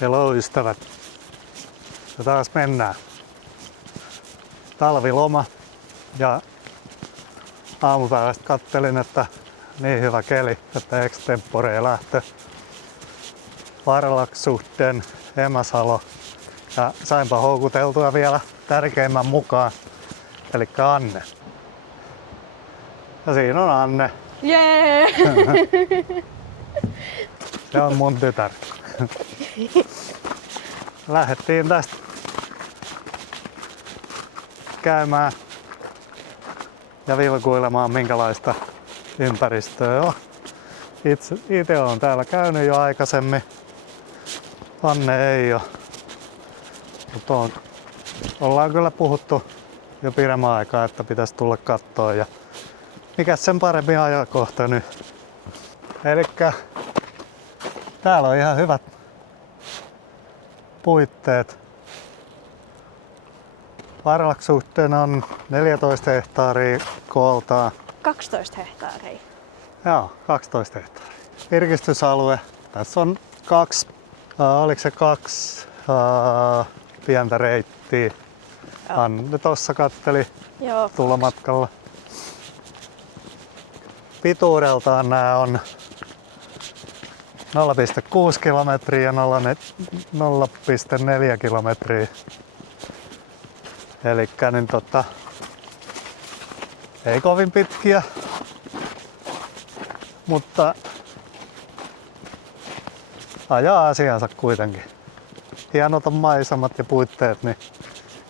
Hello ystävät. Ja taas mennään. Talviloma ja aamupäivästä kattelin, että niin hyvä keli, että extemporea lähtö. Varlaksuhteen Emäsalo ja sainpa houkuteltua vielä tärkeimmän mukaan, eli Anne. Ja siinä on Anne. Jee! Se on mun tytär. Lähdettiin tästä käymään ja vilkuilemaan minkälaista ympäristöä on. Itse olen täällä käynyt jo aikaisemmin. Anne ei ole. Mutta ollaan kyllä puhuttu jo pidemmän aikaa, että pitäisi tulla kattoon. Ja mikäs sen paremmin ajankohta nyt. Elikkä täällä on ihan hyvät puitteet. Varlaksuhteen on 14 hehtaaria kooltaan. 12 hehtaaria. Joo, 12 hehtaaria. Virkistysalue. Tässä on kaksi pientä reittiä. Anne tossa katteli Joo. tulomatkalla. Pituudeltaan nämä on 0,6 kilometriä ja 0,4 kilometriä. Elikkä niin ei kovin pitkiä, mutta ajaa asiansa kuitenkin. Hienot on maisemat ja puitteet, niin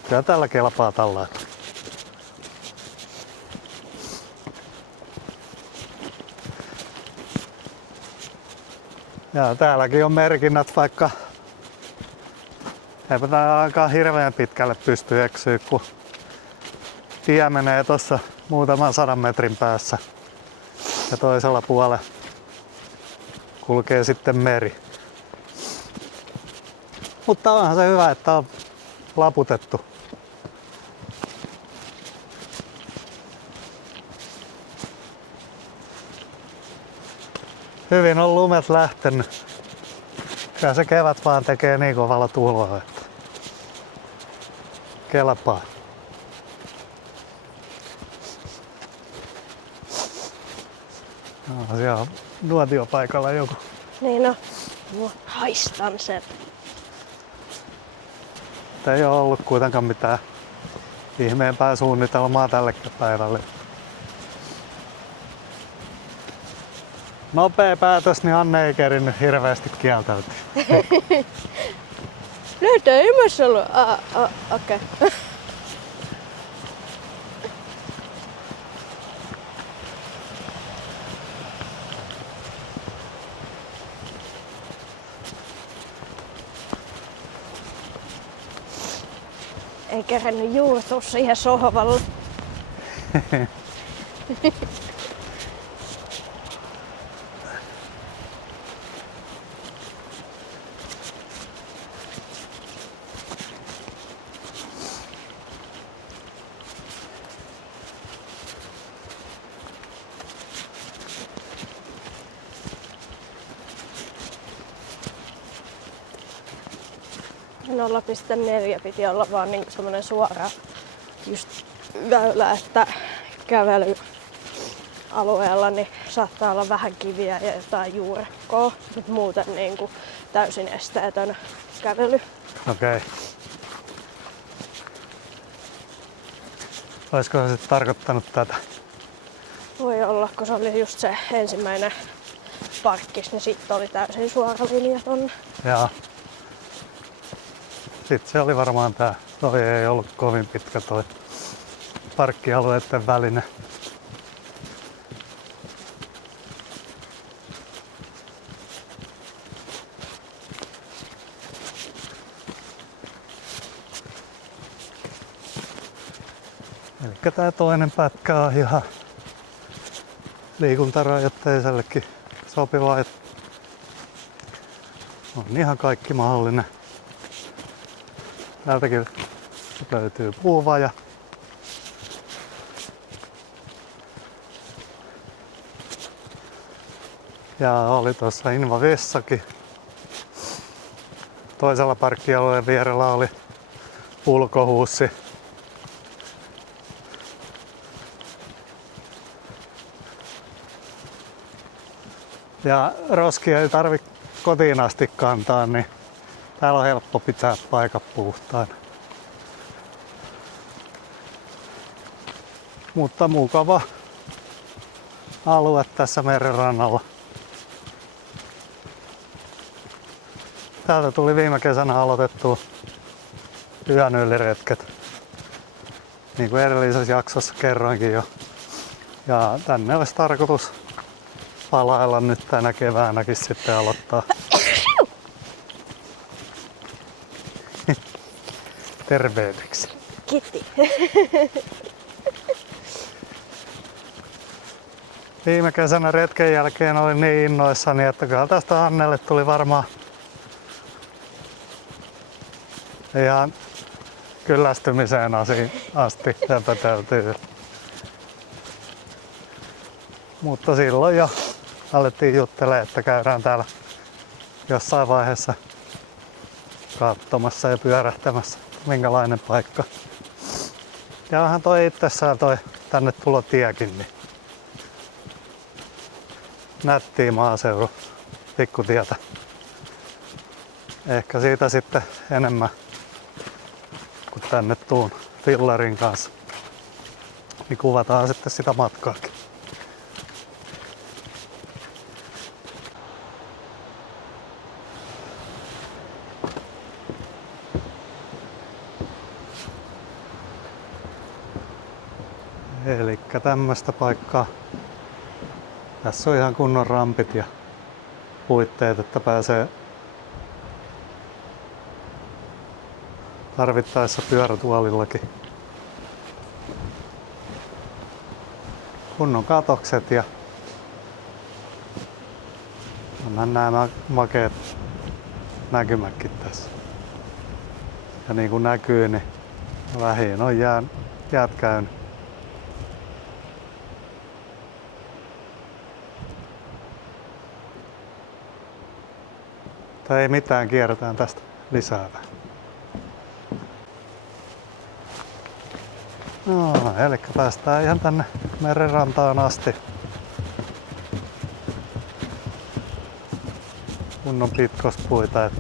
kyllä tällä kelpaa tällä. Ja täälläkin on merkinnät, vaikka eipä tää aika hirveän pitkälle pysty eksyä, kun tie menee tossa muutaman 100 metrin päässä. Ja toisella puolella kulkee sitten meri. Mutta onhan se hyvä, että on laputettu. Hyvin on lumet lähtenyt. Kyllä se kevät vaan tekee niin kovalla tuloa, että kelpaa. No, siellä on nuotiopaikalla joku. Niin no, haistan sen. Ei ole ollut kuitenkaan mitään ihmeempää suunnitelmaa tällekään päivälle. Nopea päätös, niin Anne ei kerinnyt hirveästi kieltäytyä. Nyt ei myös ollut. Okei. Ei kerennyt juurtua siihen sohvalle. Ja 0,4 piti olla vaan niin semmonen suora just väylä, että kävelyalueella niin saattaa olla vähän kiviä ja jotain juurekkoa, mutta muuten niin kuin täysin esteetön kävely. Okei. Olisiko se tarkoittanut tätä? Voi olla, kun se oli just se ensimmäinen parkkis, niin sitten oli täysin suora linja tonne. Joo. Sitten se oli varmaan tää. Toi ei ollut kovin pitkä toi parkkialueiden välinen. Elikkä tää toinen pätkä on ihan liikuntarajoitteisellekin sopiva. On ihan kaikki mahdollinen. Täältäkin löytyy puuvaja. Ja oli tuossa invavessakin. toisella parkkialueen vierellä oli ulkohuussi. Ja roskia ei tarvi kotiin asti kantaa, niin täällä on helppo pitää paikat puhtaana. Mutta mukava alue tässä merenrannalla. Täältä tuli viime kesänä aloitettua yön yliretket. Niin kuin edellisessä jaksossa kerroinkin jo. Ja tänne olisi tarkoitus palailla nyt tänä keväänäkin sitten aloittaa. Terveydeksi. Kiitti. Viime kesänä retken jälkeen olin niin innoissani, että kyllä tästä Hannelle tuli varmaan ihan kyllästymiseen asti höpöteltyä. Mutta silloin jo alettiin juttelemaan, että käydään täällä jossain vaiheessa katsomassa ja pyörähtämässä, minkälainen paikka. Ja vähän toi itsessään toi tänne tulotiekin, niin nättiä maaseudun pikkutietä. Ehkä siitä sitten enemmän, kun tänne tuun fillarin kanssa, niin kuvataan sitten sitä matkaakin. Elikkä tämmöstä paikkaa. Tässä on ihan kunnon rampit ja puitteet, että pääsee tarvittaessa pyörätuolillakin. Kunnon katokset ja onhan nämä makeet näkymätkin tässä. Ja niin kuin näkyy, niin vähin on jäät käynyt. Tai ei mitään, kierretään tästä lisää. No, eli päästään ihan tänne merenrantaan asti. Kunnon pitkospuita.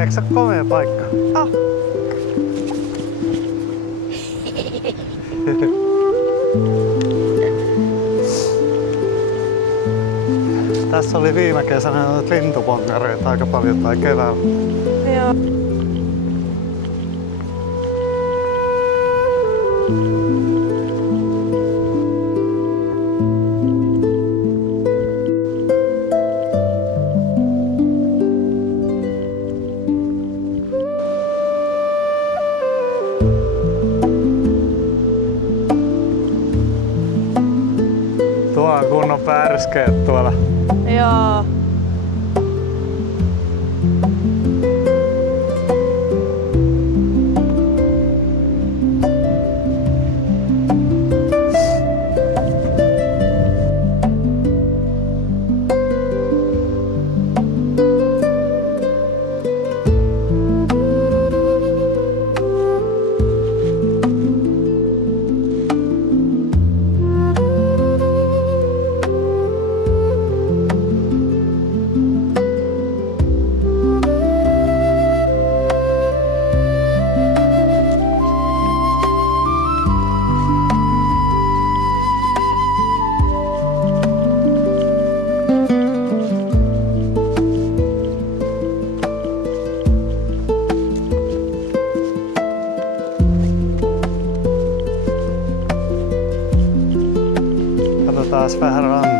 Eikö se ole komea paikka? Oh. Tässä oli viime kesänä noita lintupongareita aika paljon tai keväällä. Joo. Tuo on kunnon pärskeet tuolla. Joo. Katsotaan vähän rantaa.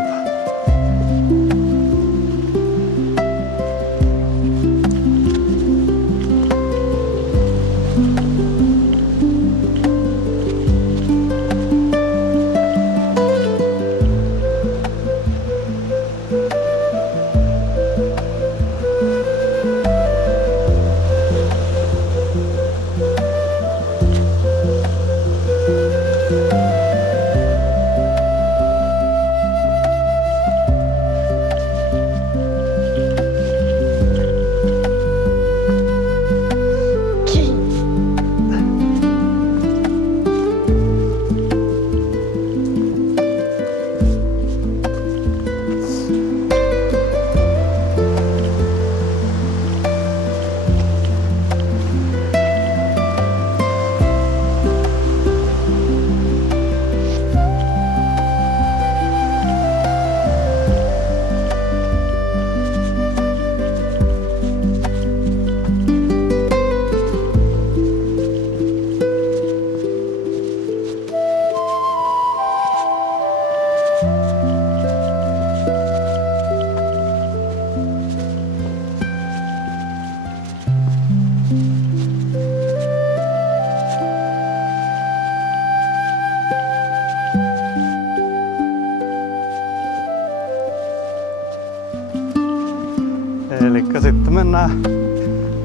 Elikkä sitten mennään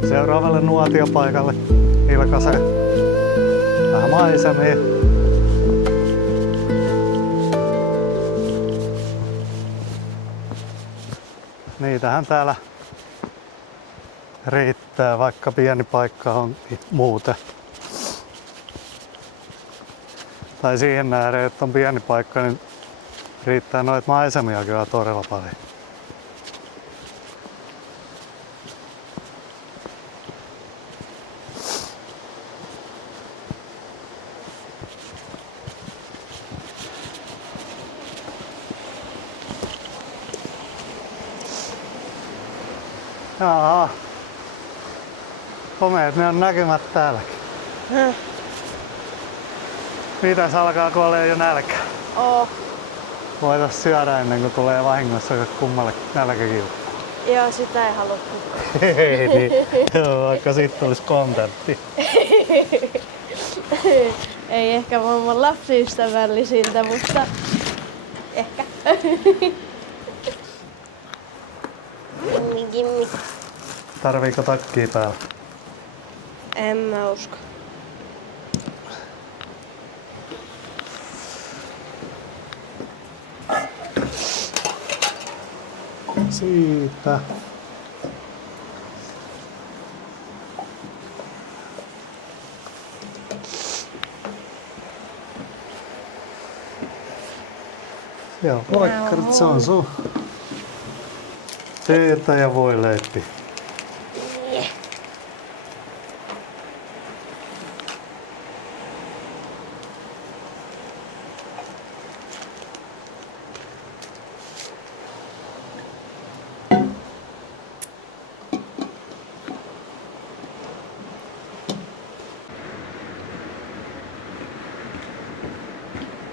seuraavalle nuotiopaikalle Ilkaseen. Vähän maisemia. Niitähän täällä riittää, vaikka pieni paikka on muuten. Tai siihen nähden, että on pieni paikka, niin riittää noita maisemia kyllä todella paljon. Jaha. Komeet ne on näkymät täälläkin. Mitäs alkaa, kun olee jo nälkä? Oo. Voitais syödä ennen kuin tulee vahingossa kummalle nälkäkiukku. Joo, sitä ei haluttu. Ei niin. Joo, vaikka siitä olisi kontentti. Ei ehkä maailman lapsiystävällisiltä, mutta ehkä. Kimmi. Tarviiko takkia päällä? En mä usko. siitä. Siellä on vaikkarit, se on sun. Teetä ja voileippi.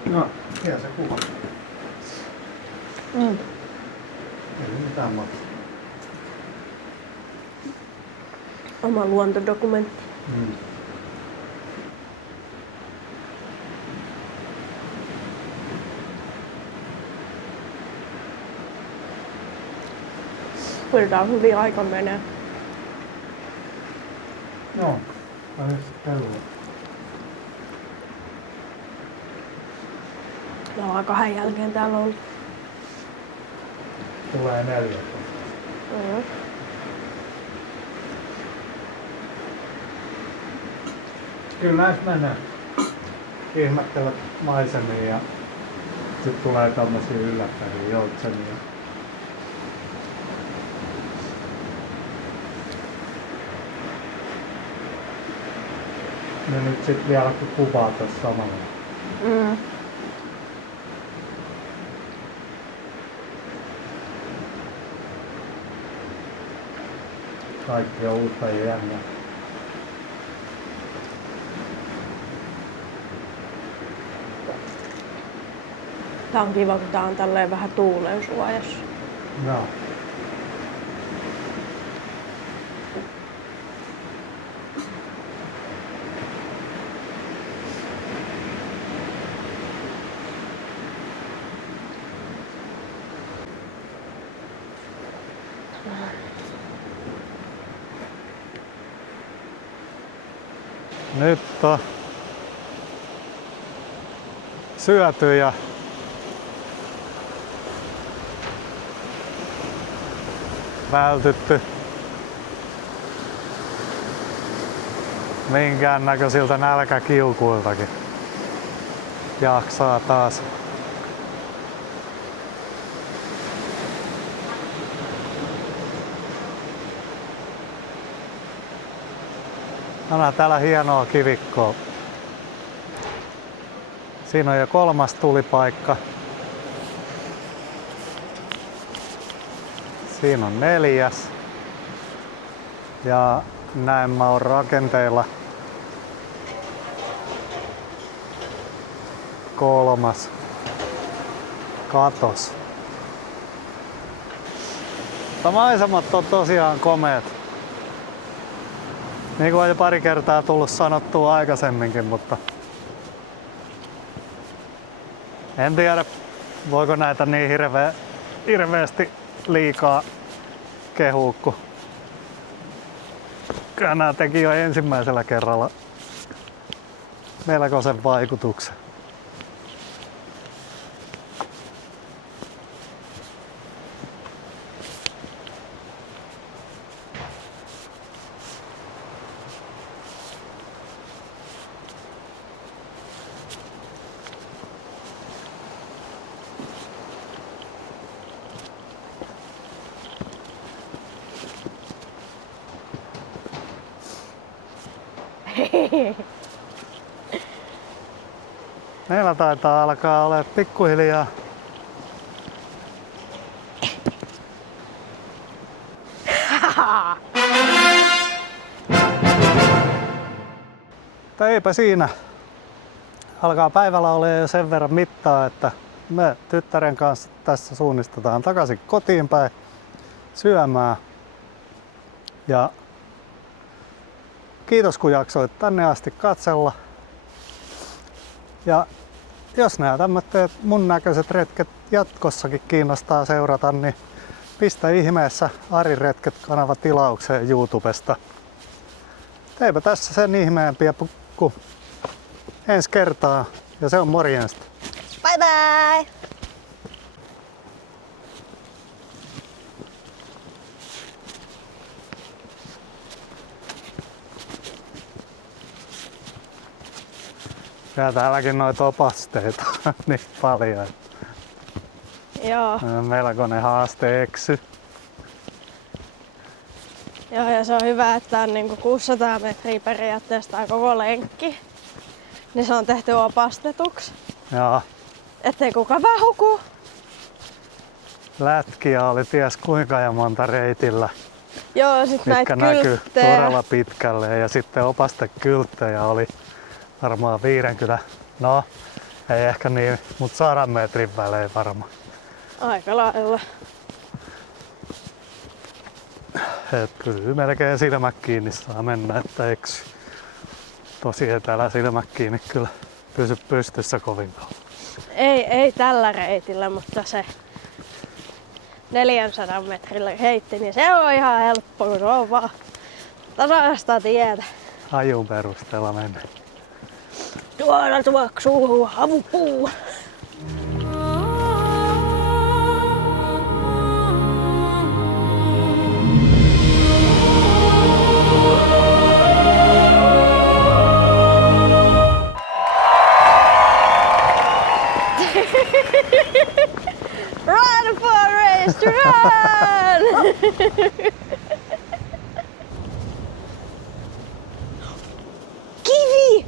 No, siellä se kuva. Ei mitään muuta. Oma luontodokumentti. Kyllä tää on hyvin aika menee. Joo, tai kello. Me ollaan 2 jälkeen täällä ollut. Tulee 4. Kyllä näissä menee. Ihmettelet maisemia ja sit tulee tämmösiä yllättäviä joutsenia. Ja nyt sit vielä kun kuvaa tässä samalla. Kaikki on uutta ja jännää. Tää on kiva, kun tää on tälleen vähän tuulen suojassa. Joo. Nyt on syöty ja vältytty minkään näköisiltä nälkäkiukuiltakin. Jaksaa taas. Onhan täällä hienoa kivikkoa. Siinä on jo 3. tulipaikka. Siinä on 4. Ja näemmä on rakenteilla 3. katos. Mutta maisemat on tosiaan komeet. Niin kuin on jo pari kertaa tullut sanottua aikaisemminkin, mutta en tiedä, voiko näitä niin hirveästi liikaa kehua, kun kyllä nämä teki jo ensimmäisellä kerralla melkoisen vaikutuksen. Meillä taitaa alkaa olla pikkuhiljaa mutta eipä siinä. Alkaa päivällä olla jo sen verran mittaa, että me tyttären kanssa tässä suunnistetaan takaisin kotiin päin syömään. Ja kiitos kun jaksoit tänne asti katsella. Ja jos nämä tämmöiset mun näköiset retket jatkossakin kiinnostaa seurata, niin pistä ihmeessä Arin retket-kanava tilaukseen YouTubesta. Eipä tässä sen ihmeempiä kuin ensi kertaa ja se on morjesta. Bye bye! Ja täälläkin noita opasteita on niin paljon. Joo. Melkoinen haaste eksy. Joo, ja se on hyvä, että on niinku 600 metriä periaatteessa tää koko lenkki. Niin se on tehty opastetuksi. Joo. Ettei kukaan vaan huku. Lätkiä oli ties kuinka ja monta reitillä, Joo, sit näitä mitkä näkyy kylttejä. todella pitkälle. Ja sitten opastekylttejä oli varmaan 50, no ei ehkä niin, mutta 100 metrin välein varmaan. Aika lailla. Et pysyy melkein silmät kiinni, saa mennä, että eksy. Tosi etälä silmät kiinni kyllä pysy pystyssä kovin kauan. Ei tällä reitillä, mutta se 400 metrillä heitti, niin se on ihan helppo, kun se on vaan tasaista tietä. Hajun perusteella mennä. Tuolla tuoksuu havupuu. Run, Forrest, run! Kivi!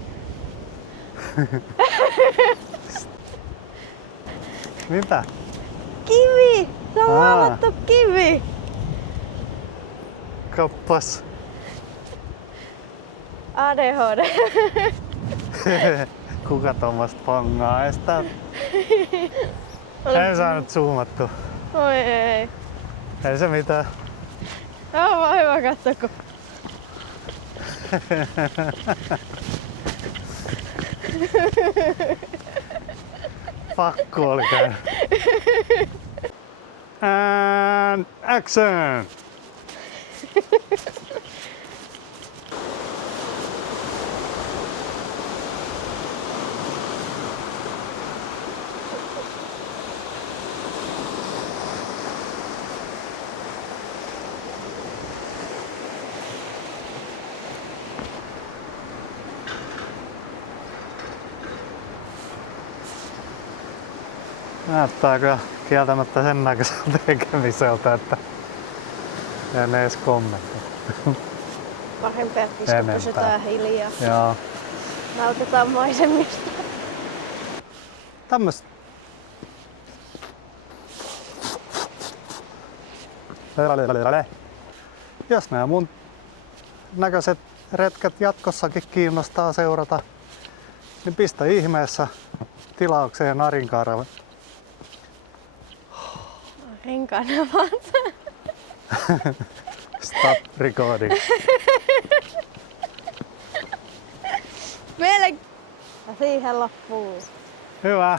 Mitä? Kivi! Se on maalattu kivi! Kappas. ADHD. Kuka tuommoista pongaa estää? En saanut zoomattua. Oi ei. Ei se mitään. Se on vaan hyvä katsoa, kun Pakko oli käydä. And action! Näyttää kyllä kieltämättä sen näköiseltä tekemiseltä, että en edes kommentoi. parempi, että Enempää. pysytään hiljaa. Joo. Nautitaan maisemista. Tämmöstä. Jos nämä mun näköiset retket jatkossakin kiinnostaa seurata, niin pistä ihmeessä tilaukseen Arinkanavan. Arinkanavat. Stop recording. Ja siihen loppuu. Hyvä.